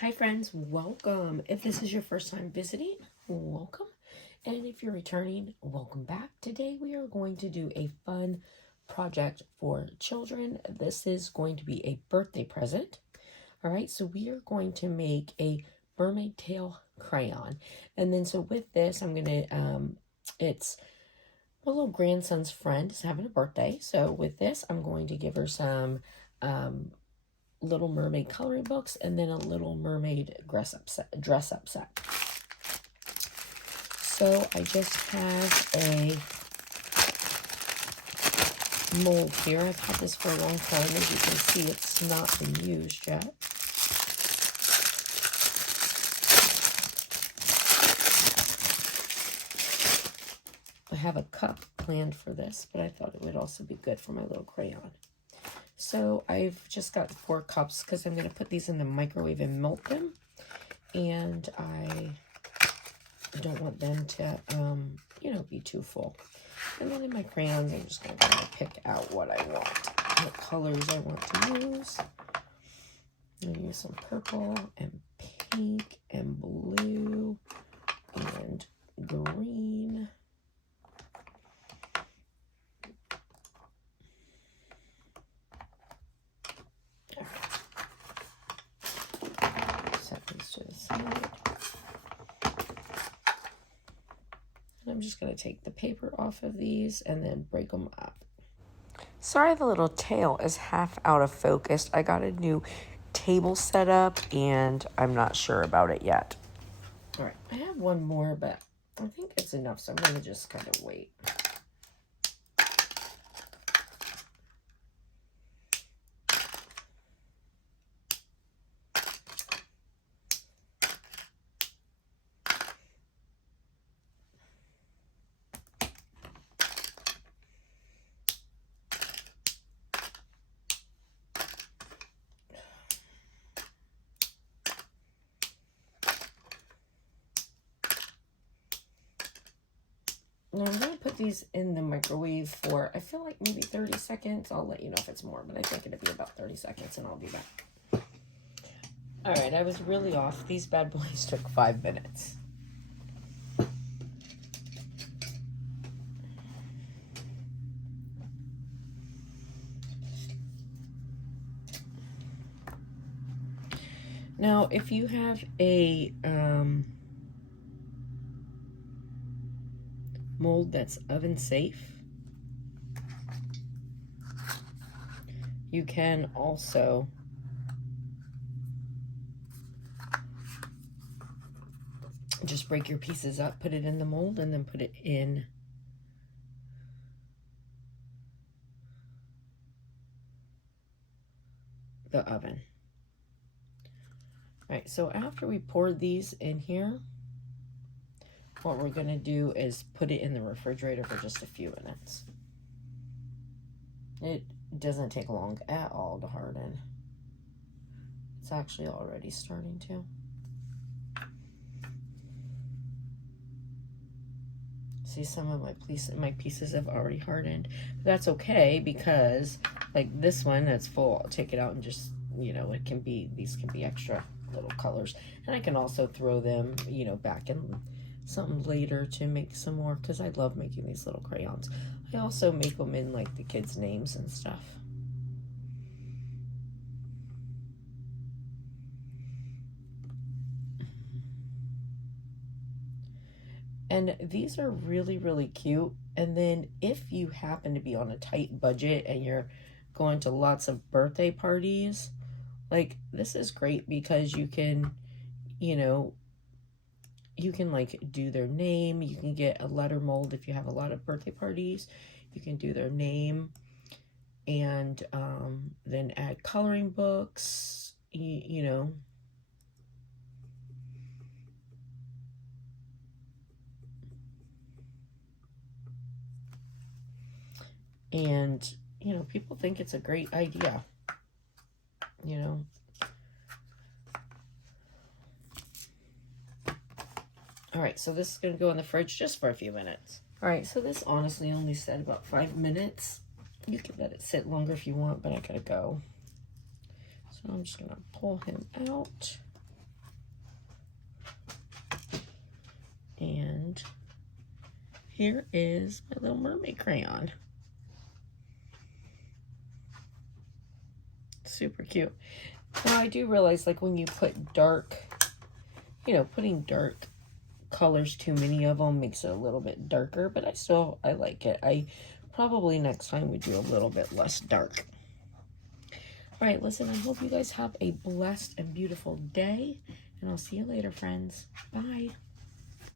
Hi friends, welcome. If this is your first time visiting, welcome. And if you're returning, welcome back. Today we are going to do a fun project for children. This is going to be a birthday present. All right, so we are going to make a mermaid tail crayon. And then so with this, I'm going to, it's my little grandson's friend is having a birthday. So with this, I'm going to give her some Little Mermaid coloring books and then a Little Mermaid dress up set. So I just have a mold here. I've had this for a long time. As you can see, it's not been used yet. I have a cup planned for this, but I thought it would also be good for my little crayon. So I've just got 4 cups because I'm going to put these in the microwave and melt them. And I don't want them to, be too full. And then in my crayons, I'm just going to kind of pick out what I want, what colors I want to use. I'm going to use some purple and pink and blue and green. Set these to the side. And I'm just going to take the paper off of these and then break them up. Sorry the little tail is half out of focus. I got a new table set up and I'm not sure about it yet. All right, I have one more, but I think it's enough, so I'm going to just kind of wait. Now I'm going to put these in the microwave for, I feel like maybe 30 seconds. I'll let you know if it's more, but I think it'll be about 30 seconds and I'll be back. All right, I was really off. These bad boys took 5 minutes. Now, if you have a mold that's oven safe, you can also just break your pieces up, put it in the mold, and then put it in the oven. All right, so after we pour these in here, what we're going to do is put it in the refrigerator for just a few minutes. It doesn't take long at all to harden. It's actually already starting to. See, some of my pieces have already hardened. But that's okay because, like this one that's full, I'll take it out and just, these can be extra little colors. And I can also throw them, back in something later to make some more because I love making these little crayons. I also make them in like the kids' names and stuff. And these are really, really cute. And then if you happen to be on a tight budget and you're going to lots of birthday parties, like this is great because you can, you can like do their name. You can get a letter mold if you have a lot of birthday parties. You can do their name and then add coloring books, And, people think it's a great idea, All right, so this is going to go in the fridge just for a few minutes. All right, so this honestly only said about 5 minutes. You can let it sit longer if you want, but I gotta go. So I'm just gonna pull him out. And here is my little mermaid crayon. Super cute. Now I do realize, like, when you put dark, you know, putting dark colors, too many of them makes it a little bit darker, but I like it. I probably next time would do a little bit less dark. All right, listen, I hope you guys have a blessed and beautiful day, and I'll see you later, friends. Bye.